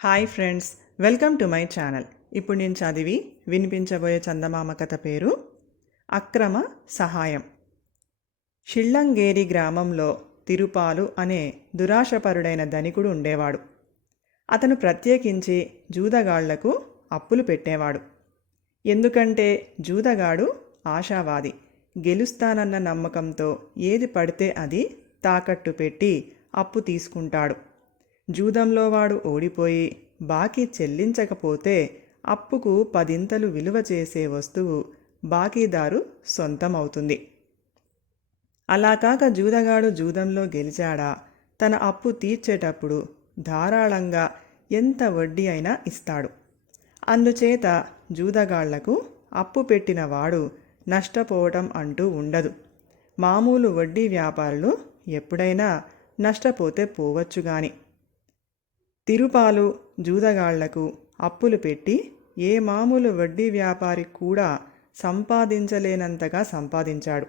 Hi friends welcome to my channel. ఇప్పుడు నేను చదివి వినిపించబోయే చందమామ కథ పేరు అక్రమ సహాయం. షిళ్ళంగేరి గ్రామంలో తిరుపాలు అనే దురాశపరుడైన ధనికుడు ఉండేవాడు. అతను ప్రత్యేకించి జూదగాళ్ళకు అప్పులు పెట్టేవాడు. ఎందుకంటే జూదగాడు ఆశావాది గెలుస్తానన్న నమ్మకంతో ఏది పడితే అది తాకట్టు పెట్టి అప్పు తీసుకుంటాడు. జూదంలో వాడు ఓడిపోయి బాకీ చెల్లించకపోతే అప్పుకు పదింతలు విలువ చేసే వస్తువు బాకీదారు సొంతమవుతుంది. అలా కాక జూదగాడు జూదంలో గెలిచాడా? తన అప్పు తీర్చేటప్పుడు ధారాళంగా ఎంత వడ్డీ అయినా ఇస్తాడు. అందుచేత జూదగాళ్ళకు అప్పు పెట్టిన వాడు నష్టపోవటం అంటూ ఉండదు. మామూలు వడ్డీ వ్యాపారులు ఎప్పుడైనా నష్టపోతే పోవచ్చు కానీ తిరుపాలు జూదగాళ్ళకు అప్పులు పెట్టి ఏ మామూలు వడ్డీ వ్యాపారి కూడా సంపాదించలేనంతగా సంపాదించాడు.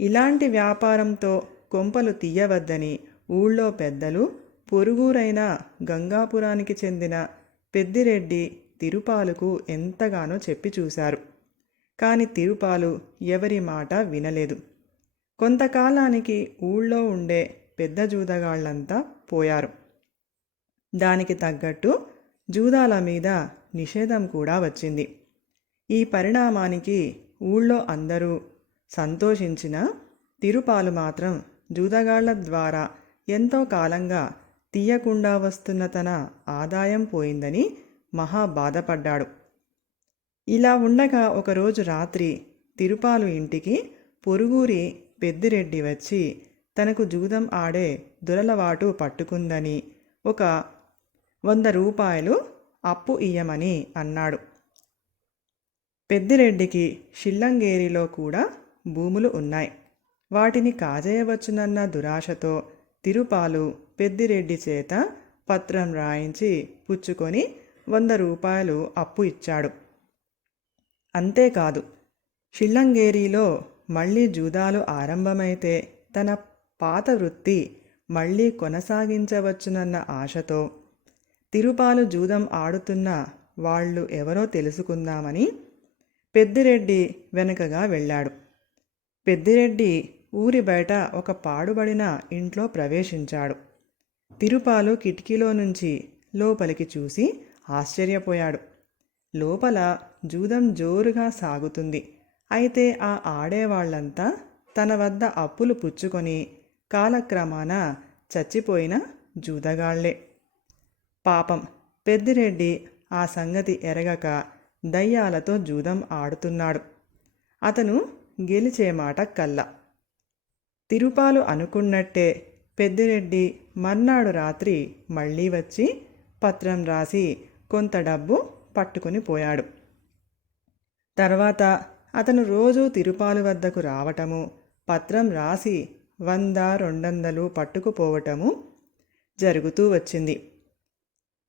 ఇలాంటి వ్యాపారంతో కొంపలు తీయవద్దని ఊళ్ళో పెద్దలు పొరుగురైన గంగాపురానికి చెందిన పెద్దిరెడ్డి తిరుపాలుకు ఎంతగానో చెప్పి చూశారు. కాని తిరుపాలు ఎవరి మాట వినలేదు. కొంతకాలానికి ఊళ్ళో ఉండే పెద్ద జూదగాళ్ళంతా పోయారు. దానికి తగ్గట్టు జూదాల మీద నిషేధం కూడా వచ్చింది. ఈ పరిణామానికి ఊళ్ళో అందరూ సంతోషించిన తిరుపాలు మాత్రం జూదగాళ్ళ ద్వారా ఎంతో కాలంగా తీయకుండా వస్తున్న తన ఆదాయం పోయిందని మహా బాధపడ్డాడు. ఇలా ఉండగా ఒకరోజు రాత్రి తిరుపాలు ఇంటికి పొరుగురి పెద్దిరెడ్డి వచ్చి తనకు జూదం ఆడే దురలవాటు పట్టుకుందని ఒక వంద రూపాయలు అప్పు ఇయ్యమని అన్నాడు. పెద్దిరెడ్డికి షిల్లంగేరిలో కూడా భూములు ఉన్నాయి. వాటిని కాజేయవచ్చునన్న దురాశతో తిరుపాలు పెద్దిరెడ్డి చేత పత్రం రాయించి పుచ్చుకొని వంద రూపాయలు అప్పు ఇచ్చాడు. అంతేకాదు షిల్లంగేరిలో మళ్ళీ జూదాలు ఆరంభమైతే తన పాత వృత్తి మళ్ళీ కొనసాగించవచ్చునన్న ఆశతో తిరుపాలు జూదం ఆడుతున్న వాళ్ళు ఎవరో తెలుసుకుందామని పెద్దిరెడ్డి వెనుకగా వెళ్ళాడు. పెద్దిరెడ్డి ఊరి బయట ఒక పాడుబడిన ఇంట్లో ప్రవేశించాడు. తిరుపాలు కిటికీలో నుంచి లోపలికి చూసి ఆశ్చర్యపోయాడు. లోపల జూదం జోరుగా సాగుతుంది. అయితే ఆ ఆడేవాళ్ళంతా తన వద్ద అప్పులు పుచ్చుకొని కాలక్రమాన చచ్చిపోయిన జూదగాళ్ళే. పాపం. పెద్దిరెడ్డి ఆ సంగతి ఎరగక దయ్యాలతో జూదం ఆడుతున్నాడు. అతను గెలిచే మాట కల్ల. తిరుపాలు అనుకున్నట్టే పెద్దిరెడ్డి మర్నాడు రాత్రి మళ్ళీ వచ్చి పత్రం రాసి కొంత డబ్బు పట్టుకుని పోయాడు. తర్వాత అతను రోజూ తిరుపాలు వద్దకు రావటము పత్రం రాసి వంద రెండొందలు పట్టుకుపోవటము జరుగుతూ వచ్చింది.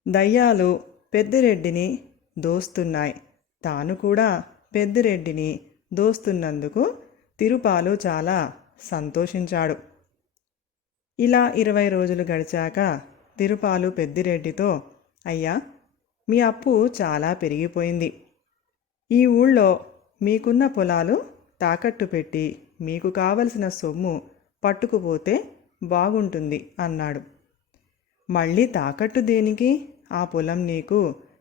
దయ్యాలు పెద్దిరెడ్డిని దోస్తున్నాయి. తాను కూడా పెద్దిరెడ్డిని దోస్తున్నందుకు తిరుపాలు చాలా సంతోషించాడు. ఇలా ఇరవై రోజులు గడిచాక తిరుపాలు పెద్దిరెడ్డితో అయ్యా మీ అప్పు చాలా పెరిగిపోయింది. ఈ ఊళ్ళో మీకున్న పొలాలు తాకట్టు పెట్టి మీకు కావలసిన సొమ్ము పట్టుకుపోతే బాగుంటుంది అన్నాడు. మళ్ళీ తాకట్టు దేనికి? ఆ పొలం నీకు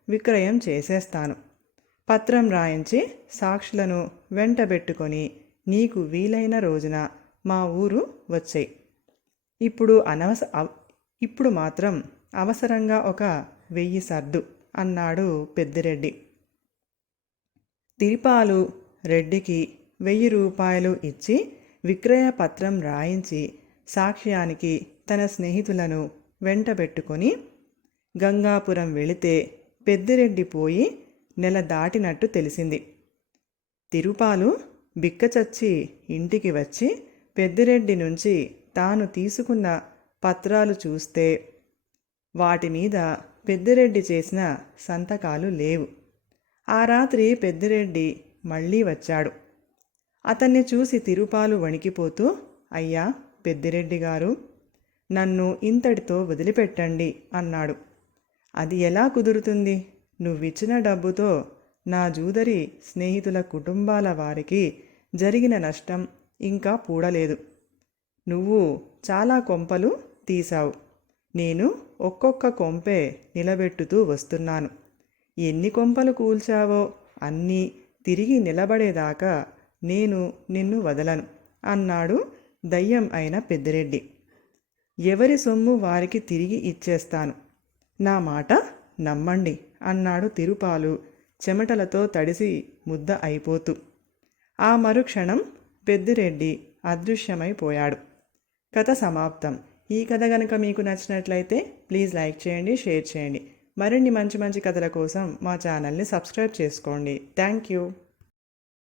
విక్రయం చేసేస్తాను. పత్రం రాయించి సాక్షులను వెంటబెట్టుకొని నీకు వీలైన రోజున మా ఊరు వచ్చాయి. ఇప్పుడు అనవస ఇప్పుడు మాత్రం అవసరంగా ఒక వెయ్యి సర్దు అన్నాడు పెద్దిరెడ్డి. తిరుపాలు రెడ్డికి వెయ్యి రూపాయలు ఇచ్చి విక్రయ పత్రం రాయించి సాక్ష్యానికి తన స్నేహితులను వెంటబెట్టుకొని గంగాపురం వెళితే పెద్దిరెడ్డి పోయి నెల దాటినట్టు తెలిసింది. తిరుపాలు బిక్కచచ్చి ఇంటికి వచ్చి పెద్దిరెడ్డి నుంచి తాను తీసుకున్న పత్రాలు చూస్తే వాటి మీద పెద్దిరెడ్డి చేసిన సంతకాలు లేవు. ఆ రాత్రి పెద్దిరెడ్డి మళ్ళీ వచ్చాడు. అతన్ని చూసి తిరుపాలు వణికిపోతూ అయ్యా పెద్దిరెడ్డి గారు నన్ను ఇంతటితో వదిలిపెట్టండి అన్నాడు. అది ఎలా కుదురుతుంది? నువ్విచ్చిన డబ్బుతో నా జూదరి స్నేహితుల కుటుంబాల వారికి జరిగిన నష్టం ఇంకా పూడలేదు. నువ్వు చాలా కొంపలు తీశావు. నేను ఒక్కొక్క కొంపే నిలబెట్టుతూ వస్తున్నాను. ఎన్ని కొంపలు కూల్చావో అన్నీ తిరిగి నిలబడేదాకా నేను నిన్ను వదలను అన్నాడు దయ్యం అయిన పెద్దిరెడ్డి. ఎవరి సొమ్ము వారికి తిరిగి ఇచ్చేస్తాను. నా మాట నమ్మండి అన్నాడు తిరుపాలు చెమటలతో తడిసి ముద్ద అయిపోతూ. ఆ మరుక్షణం పెద్దిరెడ్డి అదృశ్యమైపోయాడు. కథ సమాప్తం. ఈ కథ కనుక మీకు నచ్చినట్లయితే ప్లీజ్ లైక్ చేయండి షేర్ చేయండి. మరిన్ని మంచి మంచి కథల కోసం మా ఛానల్ని సబ్స్క్రైబ్ చేసుకోండి. Thank you.